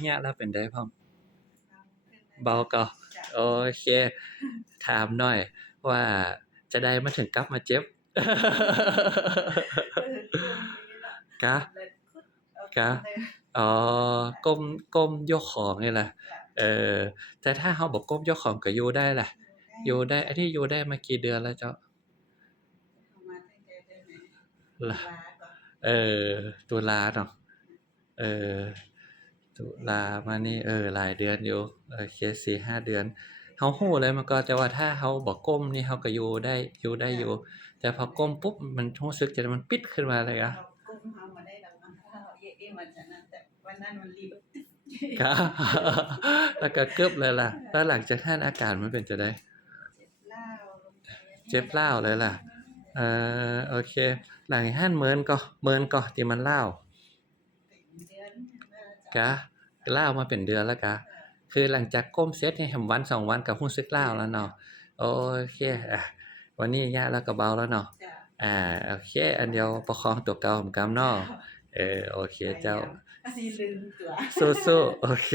เนี่ยแล้วเป็นได้พ่อมเบาเบาก็จ้ะโอเคถามหน่อยว่าจะได้มาถึงกลับมาเจ็บ เออช่วงนี้เนาะ กะเลยคุดเอา กะเลยอ๋อก้มก้มยกของนี่แหละจ้ะเออแต่ถ้าเราบ่ก้มยกของก็อยู่ได้แหละอยู่ได้อันนี้อยู่ได้มากี่เดือนแล้วเจ้าเข้ามาตั้งแต่เดือนไหนตุล่ะลาก่อนเออตุลาเนาะเออตุลามานี่หลายเดือนอยู่โอเค4-5เดือนเรารู้เลยมาก่อนแต่ว่าถ้าเราบ่ก้มนี่เราก็อยู่ได้อยู่แต่พอก้มปุ๊บมันรู้สึกจะมันปิดขึ้นมาเลยอะ เรากุมเฮามาได้แล้วมั้งถ้าเราเอ๊ะวันนั้นแต่วันนั้นมันรีบ ครับแล้วก็กึบเลยล่ะแล้วหลังจากนั้นอาการมันเป็นจั่งใดเจ็บร้าวลงไปเจ็บร้าวเลยล่ะโอเคหลังจากนั้นเมินก็ที่มันร้าวเป็นเดือนแล้วกะจ้ะร้าวมาเป็นเดือนแล้วกะคือหลังจากก้มเสร็จนี่แฮ่มวัน2วันก็รู้สึกร้าวแล้วเนาะโอเคอะวันนี้ยะแล้วก็เบาแล้วเนาะจ้ะอาโอเคอันเดียวประคองตัวเก่าเหมือนกันเนาะโอเคเจ้าอันนี้ลืมตัวสู้ๆโอเค